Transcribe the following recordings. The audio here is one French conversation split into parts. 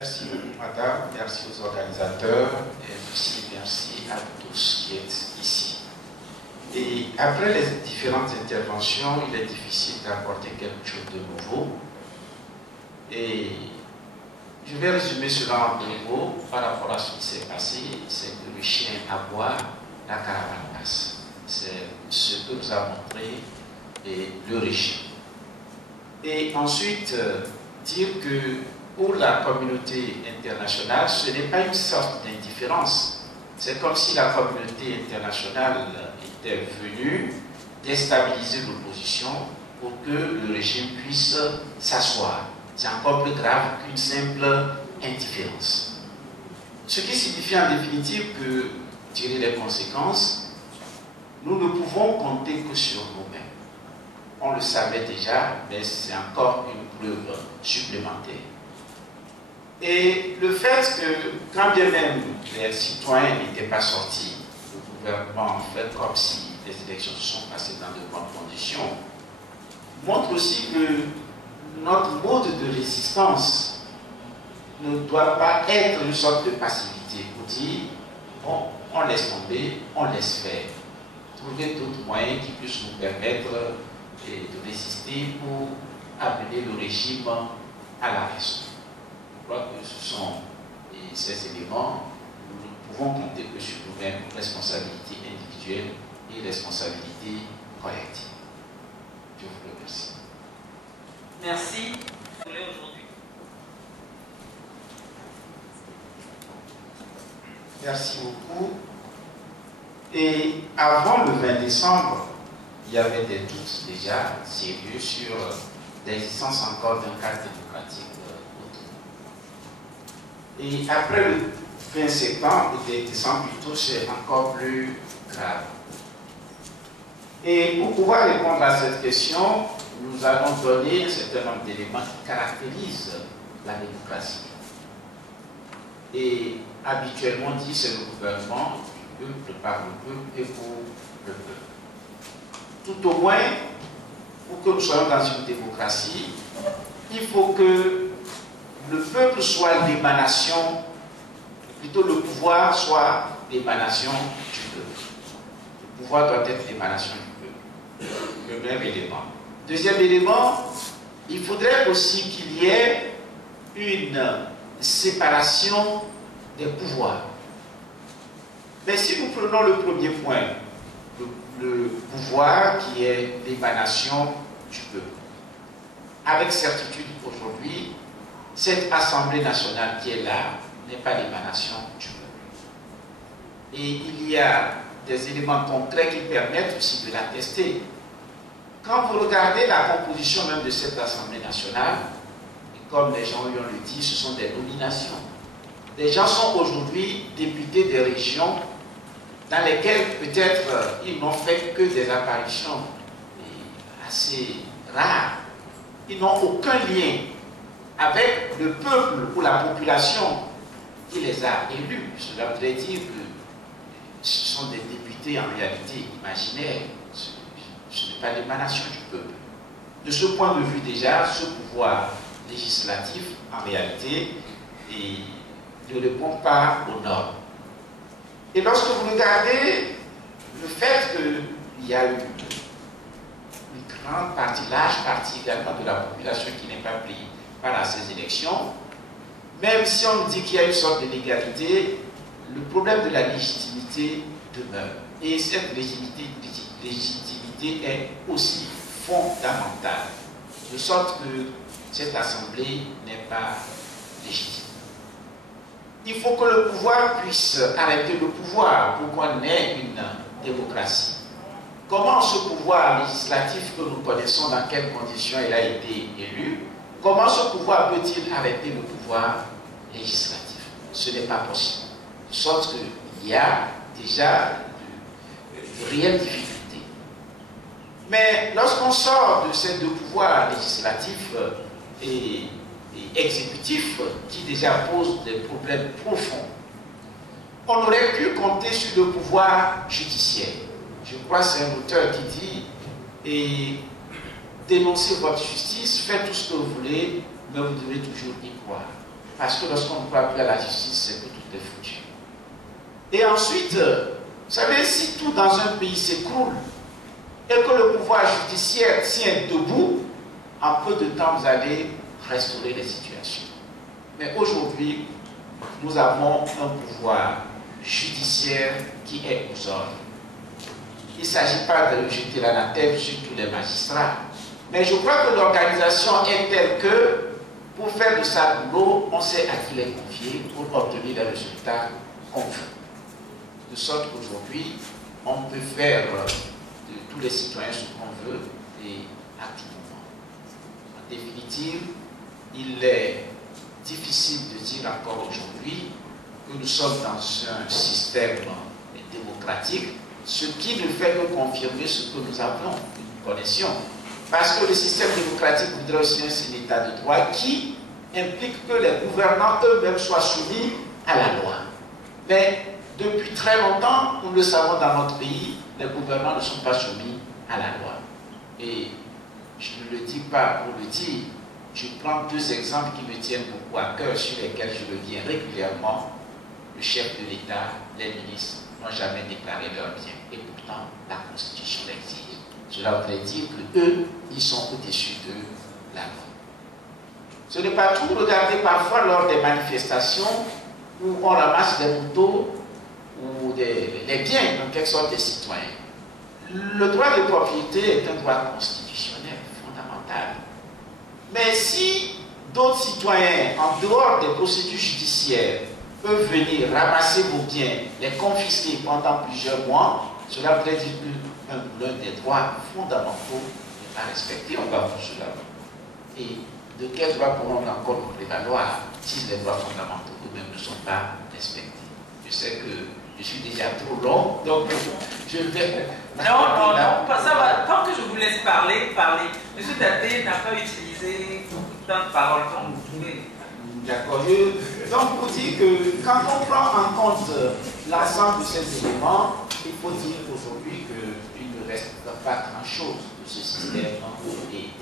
Merci madame, merci aux organisateurs et aussi merci à vous tous qui êtes ici. Et après les différentes interventions, il est difficile d'apporter quelque chose de nouveau. Et je vais résumer cela en 2 mots par rapport à ce qui s'est passé. C'est que le chien aboie, la caravane passe. C'est ce que nous a montré le régime. Et ensuite, dire que pour la communauté internationale, ce n'est pas une sorte d'indifférence. C'est comme si la communauté internationale était venue déstabiliser l'opposition pour que le régime puisse s'asseoir. C'est encore plus grave qu'une simple indifférence. Ce qui signifie en définitive que, tirer les conséquences, nous ne pouvons compter que sur nous-mêmes. On le savait déjà, mais c'est encore une preuve supplémentaire. Et le fait que, quand bien même les citoyens n'étaient pas sortis, le gouvernement fait comme si les élections se sont passées dans de bonnes conditions, montre aussi que notre mode de résistance ne doit pas être une sorte de passivité pour dire, bon, on laisse tomber, on laisse faire. Trouver d'autres moyens qui puissent nous permettre de résister pour amener le régime à la raison. Je crois que ce sont ces éléments où nous ne pouvons compter que sur nous-mêmes, responsabilité individuelle et responsabilité collective. Je vous remercie. Merci. Aujourd'hui. Merci beaucoup. Et avant le 20 décembre, il y avait des doutes déjà sérieux sur l'existence encore d'un cadre démocratique. Et après le 20 septembre, et décembre plutôt, c'est encore plus grave. Et pour pouvoir répondre à cette question, nous allons donner un certain nombre d'éléments qui caractérisent la démocratie. Et habituellement dit, c'est le gouvernement du peuple, par le peuple et pour le peuple. Tout au moins, pour que nous soyons dans une démocratie, il faut que le peuple soit l'émanation, plutôt le pouvoir soit l'émanation du peuple. Le pouvoir doit être l'émanation du peuple. Le même élément. Deuxième élément, il faudrait aussi qu'il y ait une séparation des pouvoirs. Mais si nous prenons le premier point, le pouvoir qui est l'émanation du peuple, avec certitude aujourd'hui, cette Assemblée nationale qui est là n'est pas l'émanation du peuple. Et il y a des éléments concrets qui permettent aussi de l'attester. Quand vous regardez la composition même de cette Assemblée nationale, et comme les gens lui ont le dit, ce sont des nominations. Les gens sont aujourd'hui députés des régions dans lesquelles peut-être ils n'ont fait que des apparitions assez rares. Ils n'ont aucun lien avec le peuple ou la population qui les a élus. Cela voudrait dire que ce sont des députés en réalité imaginaires. Ce n'est pas l'émanation du peuple. De ce point de vue déjà, ce pouvoir législatif, en réalité, ne répond pas aux normes. Et lorsque vous regardez le fait qu'il y a une grande partie, large partie également de la population qui n'est pas prise à ces élections, même si on nous dit qu'il y a une sorte de légalité, le problème de la légitimité demeure. Et cette légitimité est aussi fondamentale, de sorte que cette assemblée n'est pas légitime. Il faut que le pouvoir puisse arrêter le pouvoir pour qu'on ait une démocratie. Comment ce pouvoir législatif que nous connaissons, dans quelles conditions il a été élu, comment ce pouvoir peut-il arrêter le pouvoir législatif? Ce n'est pas possible. De sorte qu'il y a déjà de réelles difficultés. Mais lorsqu'on sort de ces 2 pouvoirs législatifs et exécutifs qui déjà posent des problèmes profonds, on aurait pu compter sur le pouvoir judiciaire. Je crois que c'est un auteur qui dit et dénoncez votre justice, faites tout ce que vous voulez, mais vous devez toujours y croire. Parce que lorsqu'on ne croit plus à la justice, c'est que tout est foutu. Et ensuite, vous savez, si tout dans un pays s'écroule et que le pouvoir judiciaire tient debout, en peu de temps, vous allez restaurer les situations. Mais aujourd'hui, nous avons un pouvoir judiciaire qui est aux ordres. Il ne s'agit pas de jeter l'anathème sur tous les magistrats. Mais je crois que l'organisation est telle que, pour faire de ça boulot, on sait à qui les confier pour obtenir les résultats qu'on veut. De sorte qu'aujourd'hui, on peut faire de tous les citoyens ce qu'on veut et à tout moment. En définitive, il est difficile de dire encore aujourd'hui que nous sommes dans un système démocratique, ce qui ne fait que confirmer ce que nous avons, que nous connaissions. Parce que le système démocratique voudrait aussi un état de droit qui implique que les gouvernants eux-mêmes soient soumis à la loi. Mais depuis très longtemps, nous le savons dans notre pays, les gouvernants ne sont pas soumis à la loi. Et je ne le dis pas pour le dire, je prends deux exemples qui me tiennent beaucoup à cœur, sur lesquels je reviens régulièrement. Le chef de l'État, les ministres n'ont jamais déclaré leurs biens. Et pourtant, la Constitution l'exige. Cela voudrait dire qu'eux, ils sont au-dessus de la loi. Ce n'est pas tout. Regardez parfois lors des manifestations où on ramasse des motos ou les biens, en quelque sorte, des citoyens. Le droit de propriété est un droit constitutionnel, fondamental. Mais si d'autres citoyens, en dehors des procédures judiciaires, peuvent venir ramasser vos biens, les confisquer pendant plusieurs mois, cela voudrait dire qu'un des droits fondamentaux n'est pas respecté, on va pour cela. Et de quel droit pourront encore nous prévaloir si les droits fondamentaux eux-mêmes ne sont pas respectés? Je sais que je suis déjà trop long, donc je vais... Non, ça va. Tant que je vous laisse parler. M. Daté n'a pas utilisé tant de paroles comme vous pouvez. D'accord. Donc, pour dire que quand on prend en compte l'ensemble de ces éléments, il faut dire aujourd'hui qu'il ne reste pas grand-chose de ce système démocratique.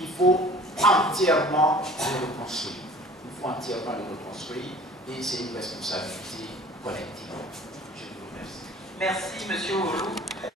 Il faut entièrement le reconstruire. Il faut entièrement le reconstruire et c'est une responsabilité collective. Je vous remercie. Merci, M. Olu.